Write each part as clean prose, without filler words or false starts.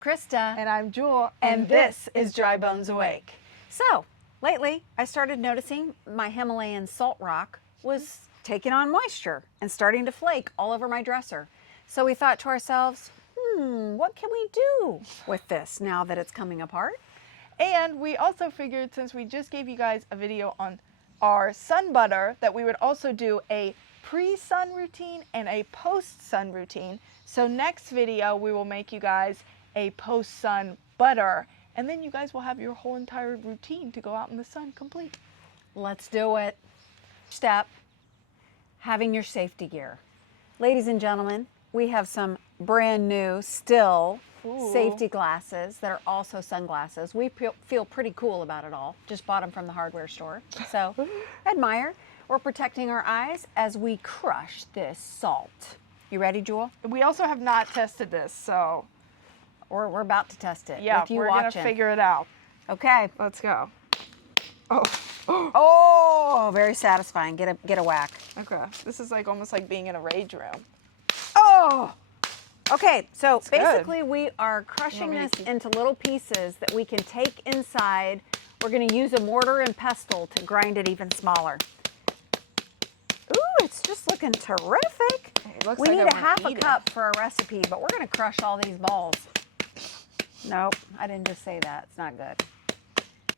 Krista. And I'm Jewel. And this is Dry Bones Awake. So, lately I started noticing my Himalayan salt rock was taking on moisture and starting to flake all over my dresser. So we thought to ourselves, what can we do with this now that it's coming apart? And we also figured, since we just gave you guys a video on our sun butter, that we would also do a pre-sun routine and a post-sun routine. So next video, we will make you guys a post-sun butter, and then you guys will have your whole entire routine to go out in the sun complete. Let's do it. Step, having your safety gear. Ladies and gentlemen, we have some brand new, still safety glasses that are also sunglasses. We feel pretty cool about it all. Just bought them from the hardware store. So, admire. We're protecting our eyes as we crush this salt. You ready, Jewel? We also have not tested this, so we're about to test it. yeah, with you we're watching. gonna figure it out. Okay. Let's go. Oh, very satisfying. Get a whack. Okay, this is like almost like being in a rage room. Oh! Okay, so It's good. basically we are crushing this into little pieces that we can take inside. We're going to use a mortar and pestle to grind it even smaller. Ooh, it's just looking terrific. It looks We like need I a wanna half a eat it. cup for our recipe, but we're going to crush all these balls. Nope, I didn't just say that. It's not good.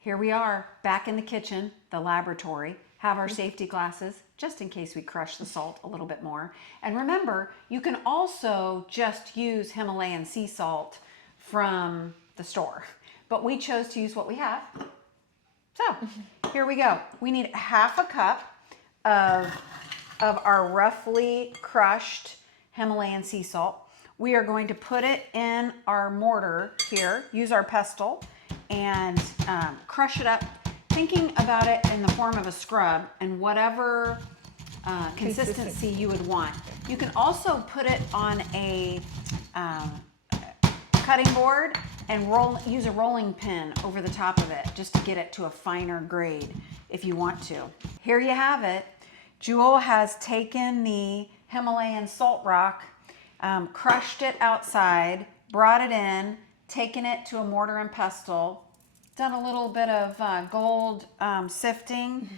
Here we are, back in the kitchen, the laboratory. Have our safety glasses, just in case we crush the salt a little bit more. And remember, you can also just use Himalayan sea salt from the store. But we chose to use what we have. So, here we go. We need half a cup of our roughly crushed Himalayan sea salt. We are going to put it in our mortar here, use our pestle, and crush it up, thinking about it in the form of a scrub and whatever consistency you would want. You can also put it on a cutting board and use a rolling pin over the top of it just to get it to a finer grade if you want to. Here you have it. Jewel has taken the Himalayan salt rock, crushed it outside, brought it in, taken it to a mortar and pestle, done a little bit of gold sifting,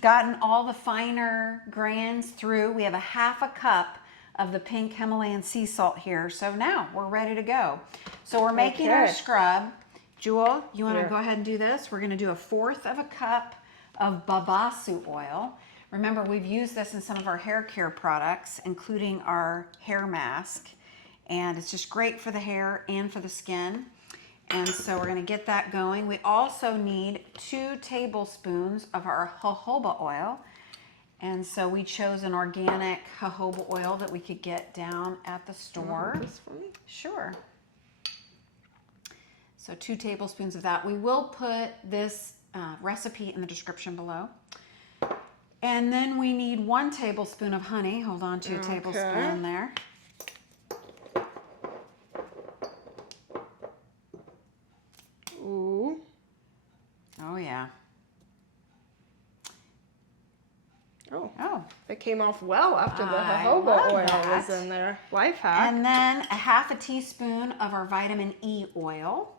gotten all the finer grains through. We have a half a cup of the pink Himalayan sea salt here. So now we're ready to go. So we're making our scrub. Jewel, you want to go ahead and do this? We're going to do 1/4 of a cup of Babasu oil. Remember, we've used this in some of our hair care products, including our hair mask. And it's just great for the hair and for the skin. And so we're going to get that going. We also need 2 tablespoons of our jojoba oil. And so we chose an organic jojoba oil that we could get down at the store. This for me? Sure. So 2 tablespoons of that. We will put this recipe in the description below. And then we need 1 tablespoon of honey. Hold on to your tablespoon there. Ooh. Oh, yeah. Oh, it came off well after the I jojoba love oil that. was in there. Life hack. And then a 1/2 teaspoon of our vitamin E oil.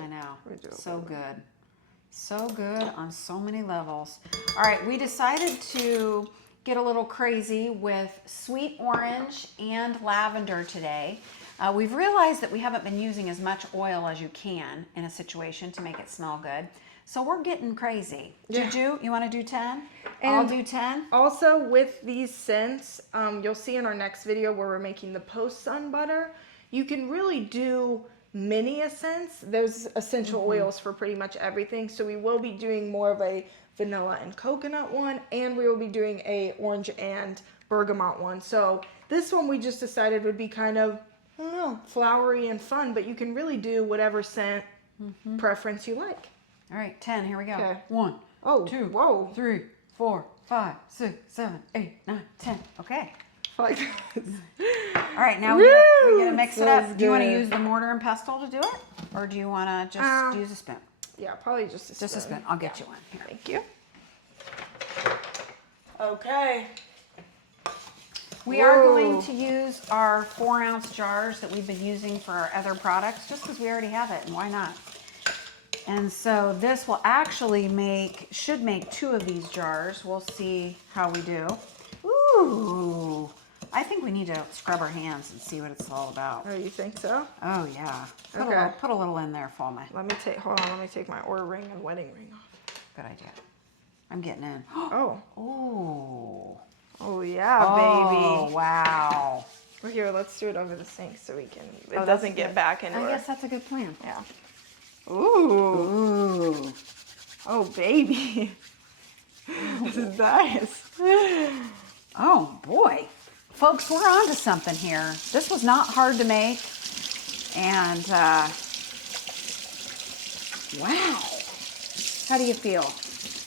I know, so good. So good on so many levels. All right, we decided to get a little crazy with sweet orange and lavender today. We've realized that we haven't been using as much oil as you can in a situation to make it smell good. So we're getting crazy. Juju, you want to do 10? I'll do 10. Also, with these scents, you'll see in our next video where we're making the post-sun butter, you can really do many scents. There's essential oils for pretty much everything. So we will be doing more of a vanilla and coconut one, and we will be doing a orange and bergamot one. So this one we just decided would be kind of, I don't know, flowery and fun, but you can really do whatever scent preference you like. All right, 10, here we go. Okay. 1, Oh, 2, whoa. 3, 4, 5, 6, 7, 8, 9, 10. Okay. Like this. All right, now we gotta mix it up. Smells Do you want to good. use the mortar and pestle to do it? Or do you want to just use a spoon? Yeah, probably just a spoon. Just a spoon. I'll get you one. Here. Thank you. Okay. We are going to use our 4-ounce jars that we've been using for our other products, just because we already have it, and why not? And so this will actually should make 2 of these jars. We'll see how we do. Ooh, I think we need to scrub our hands and see what it's all about. Oh, you think so? Oh yeah. Okay. Put a little in there for me. Hold on, let me take my Oura ring and wedding ring off. Good idea. I'm getting in. Oh. Oh. Oh yeah, Oh, baby. wow. Well, here, let's do it over the sink so we can, Oh, it doesn't get back into I our... guess that's a good plan. Yeah. Ooh. Ooh. Oh, baby. This is nice. Oh boy. Folks, we're on to something here. This was not hard to make. And wow. How do you feel?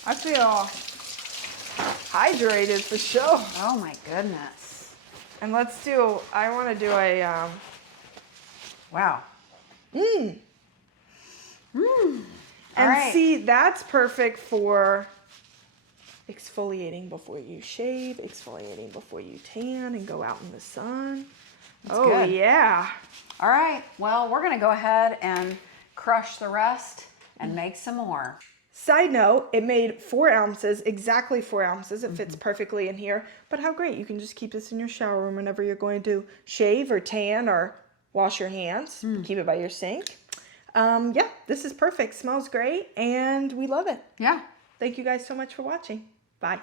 I feel hydrated for sure. Oh my goodness. And I want to do a, Wow. and right. see, that's perfect for exfoliating before you shave, exfoliating before you tan and go out in the sun. Oh, good. yeah. All right. Well, we're going to go ahead and crush the rest and make some more. Side note, it made 4 ounces, exactly 4 ounces. It fits perfectly in here. But how great. You can just keep this in your shower room whenever you're going to shave or tan or wash your hands. Keep it by your sink. Yeah, this is perfect. Smells great, and we love it. Yeah. Thank you guys so much for watching. Bye.